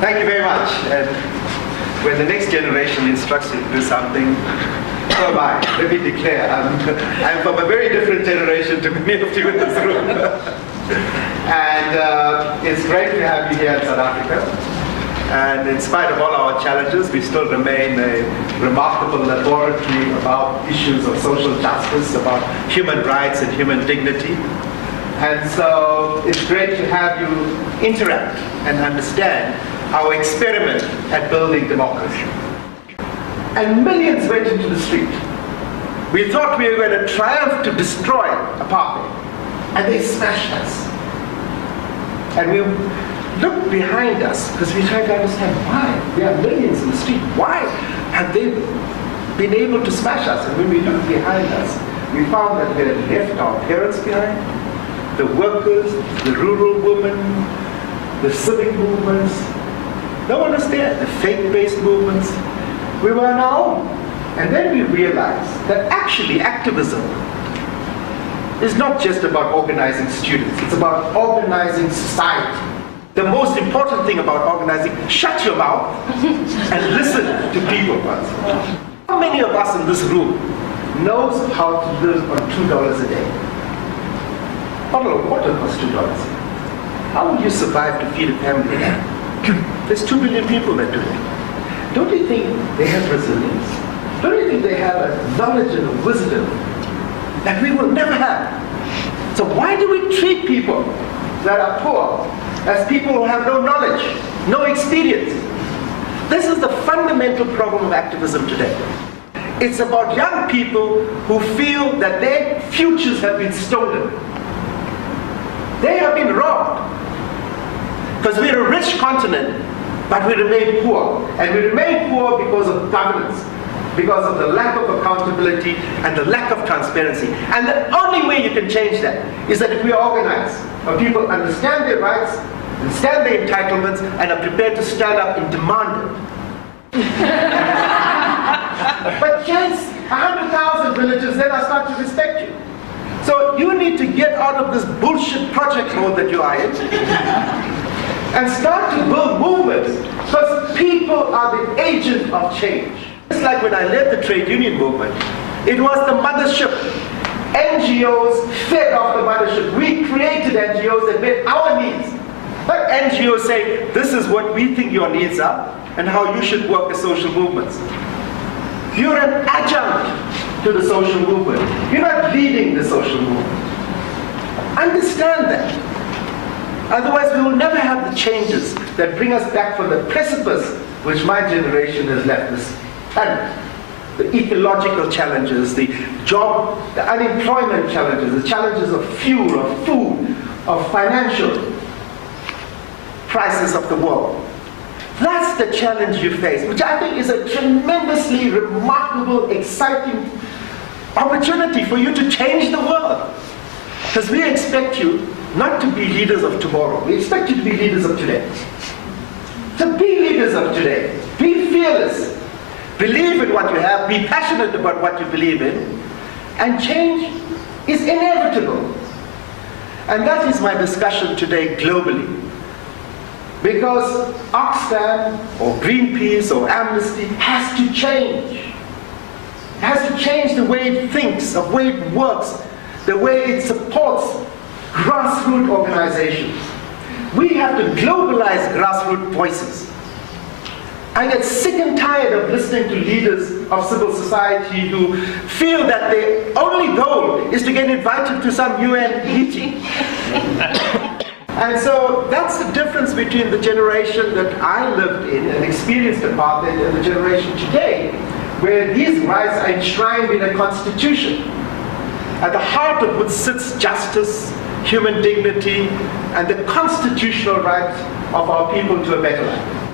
Thank you very much. And when the next generation instructs you to do something, so am I. Let me declare, I'm from a very different generation to many of you in this room. And it's great to have you here in South Africa. And in spite of all our challenges, we still remain a remarkable laboratory about issues of social justice, about human rights and human dignity. And so it's great to have you interact and understand our experiment at building democracy. And millions went into the street. We thought we were going to triumph to destroy apartheid, and they smashed us. And we looked behind us because we tried to understand why. There are millions in the street. Why have they been able to smash us? And when we looked behind us, we found that we had left our parents behind, the workers, the rural women, the civic movements. No one was there, the faith-based movements. We were on our own. And then we realized that actually activism is not just about organizing students, it's about organizing society. The most important thing about organizing, shut your mouth and listen to people first. How many of us in this room knows how to live on $2 a day? A bottle of water costs $2. How will you survive to feed a family? There's 2 billion people that do it. Don't you think they have resilience? Don't you think they have a knowledge and a wisdom that we will never have? So why do we treat people that are poor as people who have no knowledge, no experience? This is the fundamental problem of activism today. It's about young people who feel that their futures have been stolen. They have been robbed. Because we're a rich continent, but we remain poor. And we remain poor because of governance, because of the lack of accountability and the lack of transparency. And the only way you can change that is that if we organize, when people understand their rights, understand their entitlements, and are prepared to stand up and demand it. But chance 100,000 villagers then start to respect you. So you need to get out of this bullshit project mode that you are in and start to build movements, because people are the agent of change. It's like when I led the trade union movement, it was the mothership. NGOs fed off the mothership. We created NGOs that met our needs. But NGOs say, this is what we think your needs are and how you should work as social movements. You're an adjunct to the social movement. You're not leading the social movement. Understand that. Otherwise, we will never have the changes that bring us back from the precipice which my generation has left us. And the ecological challenges, the unemployment challenges, the challenges of fuel, of food, of financial crisis of the world. That's the challenge you face, which I think is a tremendously remarkable, exciting opportunity for you to change the world. Because we expect you not to be leaders of tomorrow. We expect you to be leaders of today. So be leaders of today. Be fearless. Believe in what you have. Be passionate about what you believe in. And change is inevitable. And that is my discussion today globally. Because Oxfam or Greenpeace or Amnesty has to change. It has to change the way it thinks, the way it works, the way it supports grassroots organizations. We have to globalize grassroots voices. I get sick and tired of listening to leaders of civil society who feel that their only goal is to get invited to some UN meeting. And so that's the difference between the generation that I lived in and experienced apartheid and the generation today, where these rights are enshrined in a constitution, at the heart of which sits justice, human dignity, and the constitutional right of our people to a better life.